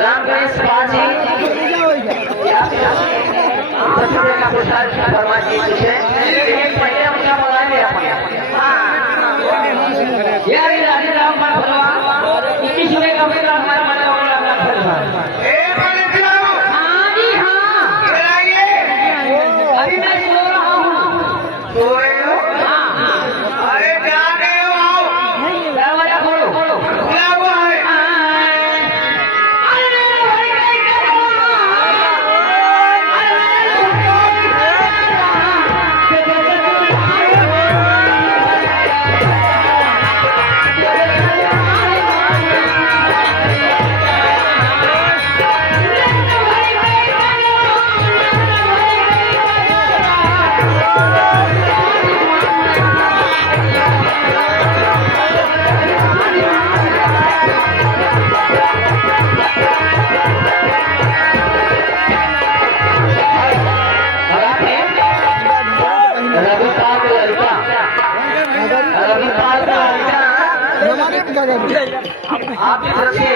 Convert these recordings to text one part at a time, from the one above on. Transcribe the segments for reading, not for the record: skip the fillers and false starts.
राम गणेश बाजी फरमाइशी है पहले हम क्या बोलाएंगे यार राजे राम का फरवा 21 में का भी राम का फरवा हाँ जी हाँ अभी मैं सो रहा हूँ सो रहे हो अरे क्या गए हो आओ दरवाजा खोलो खुला हुआ है आपकी तरफ से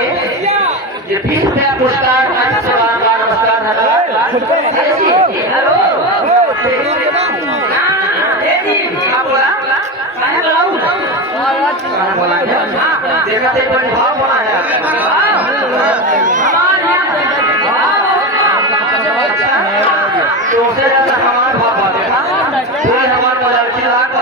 ये 20 रुपया पुरस्कार नमस्कार हेलो बोला देखा भाव बोला है तो उससे ज्यादा हमारा भाव देखा पूरे हमारे बाजार की लाख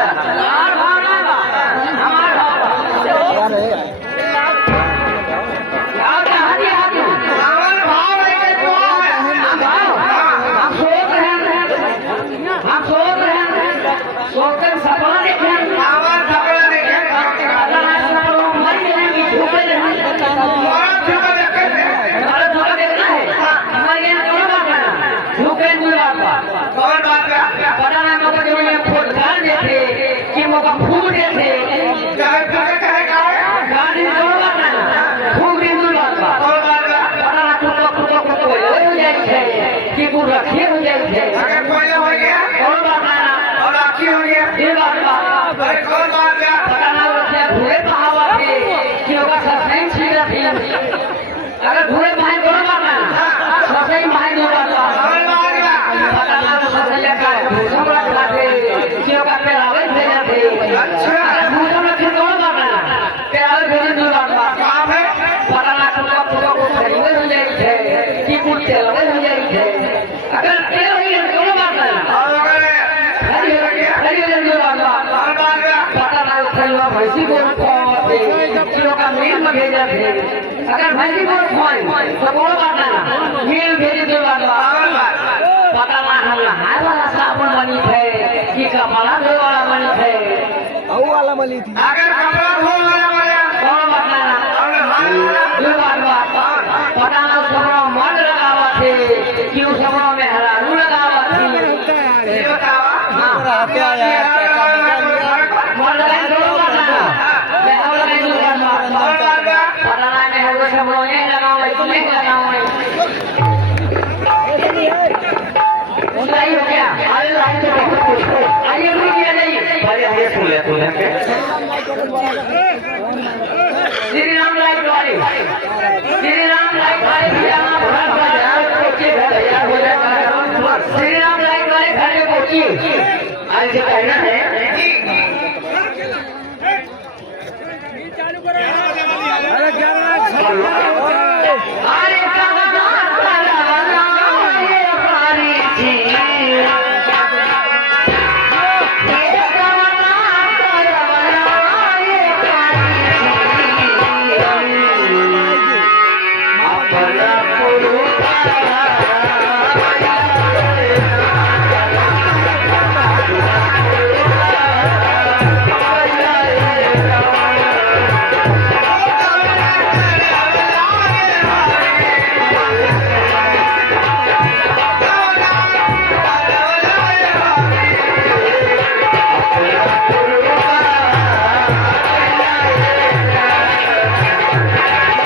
सोकर सपना देखें सपना देखें मर जाएंगे झूठे देखना है हमारे यहाँ कौन बात है झूठे कौन बात है पता ना मौका जो मैं फूट गान देते कि मौका फूट देते गाड़ी कौन बात है फूट बिंदु बात कौन बात है पता ना कुत्ता हो जाए कि वो रखे हो जाए हो गया कौन बात है हो गया ये बात अरे कौन बात है पता ना रखे भूले पहावा थे कि होगा सस्पेंस ठीक है अगर भूले भाई कौन बात है सस्पेंस भाई दो बात पता ना सस्पेंस का भूसम रखा थे कि होगा पेरावे भेजा थे अच्छा अगर भूसम रखे कौन बात है पेरावे भेजे दो बात कहां है पता ना कुत्ता को खरीदे हो जाए थे कि कुछ चलवे हो जाए थे अगर तेल हो गया कौन बात है भैंसी को किलो का मील में भेजा थे अगर भैंसी को तो बोलो बात ना मील भेजे दो पता ना हम नहाए वाला साबुन बनी थे कि कपड़ा धो वाला बनी थे वाला बनी थी अगर कपड़ा धो वाला कौन बात ना दो बात पता ना उस कपड़ा मर्द लगावा थे कि उस कपड़ा में हरारू लगावा थी ये बतावा श्री राम लाइट वाले श्री राम लाइट वाले श्री राम लाइट वाले घर में पहुंची आज कहना है